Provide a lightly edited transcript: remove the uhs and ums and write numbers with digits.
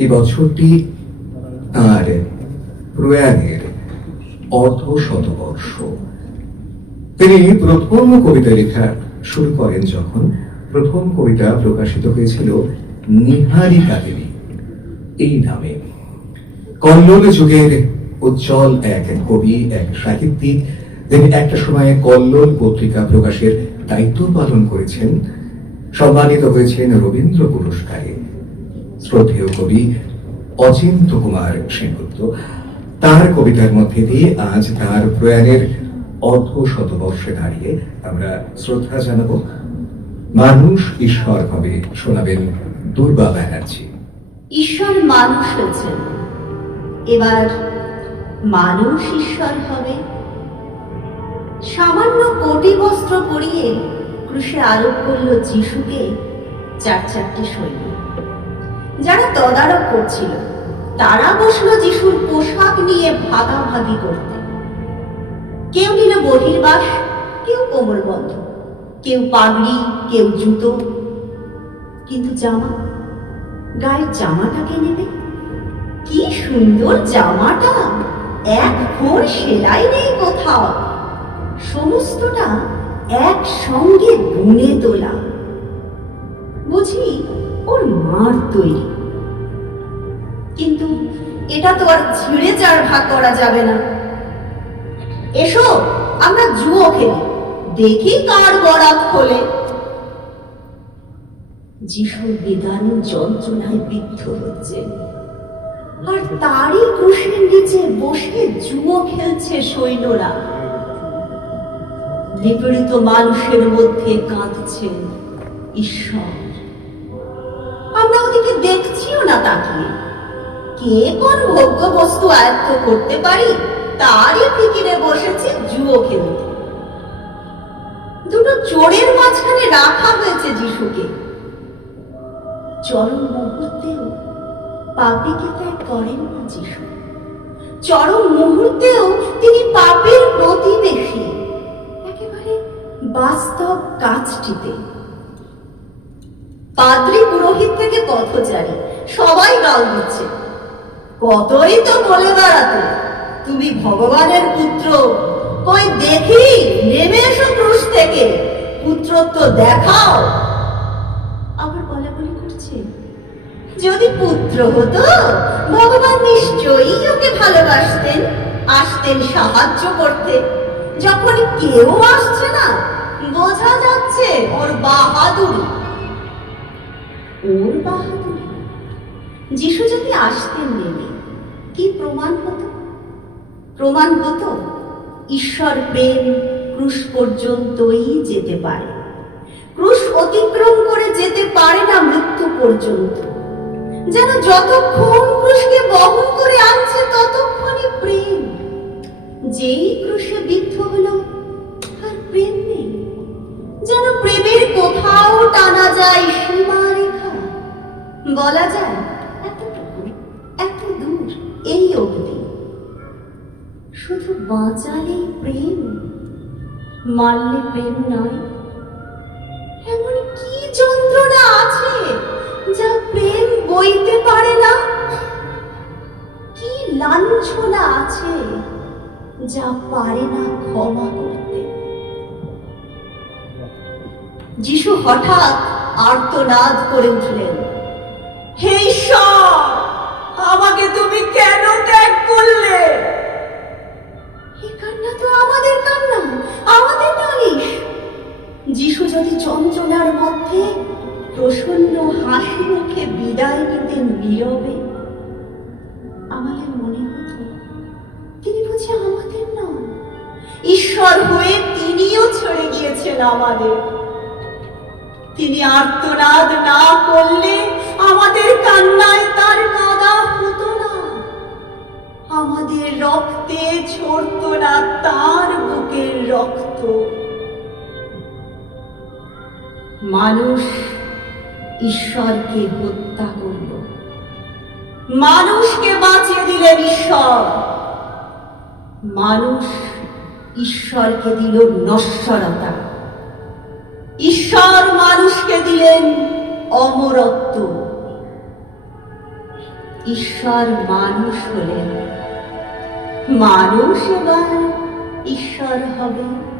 এই বছরটি তাঁর প্রয়াণের অর্ধশতবর্ষ। তিনি প্রথম কবিতা লেখা শুরু করেন যখন প্রথম কবিতা প্রকাশিত হয়েছিল নিহারিকা দেবী এই নামে। কল্লোল যুগের উজ্জ্বল এক কবি, এক সাহিত্যিক, তিনি একটা সময়ে কল্লোল পত্রিকা প্রকাশের দায়িত্ব পালন করেছেন, সম্মানিত হয়েছেন রবীন্দ্র পুরস্কারে। শ্রদ্ধেয় কবি অচিন্ত্য কুমার সেনগুপ্ত তার কবিতার মধ্যে দিয়ে আজ তার প্রয়াণের অর্ধশতবর্ষে দাঁড়িয়ে আমরা শ্রদ্ধা জানাবো। মানুষ ঈশ্বর হবে শোনাবেন দুর্বা ব্যানার্জি। ঈশ্বর মানুষ হয়েছেন, এবার মানুষ ঈশ্বর হবে। সামান্য কোটি বস্ত্র পরিয়ে ক্রুশে আরোপ করল যিশুকে চারটি সৈন্য। যারা তদারক করছিল তারা বসলো যিশুর পোশাক নিয়ে ভাগাভাগি করতে। কেউ নিল বহির্বাস, কেউ কোমরবন্ধ, কেউ পাগড়ি, কেউ জুতো। কিন্তু জামা, গায়ের জামাটা কে নেবে? কি সুন্দর জামাটা! এক ফোঁড় সেলাই নেই কোথাও, সমস্তটা একসঙ্গে বুনে তোলা। বুঝি ওর মার তৈরি। কিন্তু এটা তো আর ছিঁড়ে চার ভাগ করা যাবে না। এসো আমরা জুয়ো খেলি, দেখি কার বরাত খোলে। যিশুর বিধান যন্ত্রণায় বিদ্ধ হচ্ছে, আর তারই ক্রুশের নিচে বসে জুয়ো খেলছে সৈন্যরা। নিপীড়িত মানুষের মধ্যে কাঁদছেন ঈশ্বর। আমরা ওদিকে দেখছিও না তাকিয়ে। কে কোন ভোগ্য বস্তু আয়ত্ত করতে পারি তারই ফিকিরে বসেছে জুয়ো খেলতে। দুটো চোরের মাঝখানে রাখা হয়েছে যিশুকে। চরম মুহূর্তেও পাপীকে ত্যাগ করেন না যিশু। চরম মুহূর্তেও তিনি পাপের প্রতিবেশী, একেবারে বাস্তব কাজটিতে। পাদ্রী, পুরোহিত থেকে পথচারী সবাই গাল দিচ্ছে। কতই তো বলে বেড়াতে তুমি ভগবানের পুত্র, কই দেখি নেমে এসো ক্রুশ থেকে, পুত্রত্ব দেখাও। আবার বলাবলি করছে, যদি পুত্র হতো ভগবান নিশ্চয়ই ওকে ভালোবাসতেন, আসতেন সাহায্য করতে। যখন কেউ আসছে না, বোঝা যাচ্ছে ওর বাহাদুরি। ওর বাহাদুরি। যিশু যদি আসতেন নেমে, কি প্রমাণ হতো? প্রমাণ হতো ঈশ্বর প্রেম ক্রুশ পর্যন্তই যেতে পারে। ক্রুশ অতিক্রম করে যেতে পারে না মৃত্যু পর্যন্ত। যেন যতক্ষণ ক্রুশকে বহন করে আনছে ততক্ষণই প্রেম। যেই ক্রুশে বিদ্ধ হলো আর প্রেম নেই। যেন প্রেমের কোথাও টানা যায় সীমারেখা। বলা যায় এতটুকু, এত দূর, এই অবধি। শুধু বাঁচালেই প্রেম, মারলে প্রেম নয়। এমন কি যন্ত্রণা আছে যা প্রেম বইতে পারে না? কি লাঞ্ছনা আছে যা পারে না ক্ষমা করতে? যিশু হঠাৎ আর্তনাদ করে উঠলেন, হে ঈশ্বর, আমাকে তুমি কেন ত্যাগ করলে? এই কান্না তো আমাদের কান্না, আমাদের নালিশ। যিশু যদি যন্ত্রণার মধ্যে প্রসন্ন হাসি মুখে বিদায় নিতেন নীরবে, আমাদের মনে হতো তিনি বুঝি আমাদের নন। ঈশ্বর হয়ে তিনিও ছেড়ে গিয়েছেন আমাদের। তিনি আর্তনাদ না করলে আমাদের কান্নায় তার কাঁদা হতো না। আমাদের রক্তে ঝরতো না তার বুকের রক্ত। মানুষ ঈশ্বরকে হত্যা করল, মানুষকে বাঁচিয়ে দিলেন ঈশ্বর। মানুষ ঈশ্বরকে দিল নশ্বরতা, ঈশ্বর মানুষকে দিলেন অমরত্ব। ঈশ্বর মানুষ হলেন, মানুষ এবার ঈশ্বর হবে।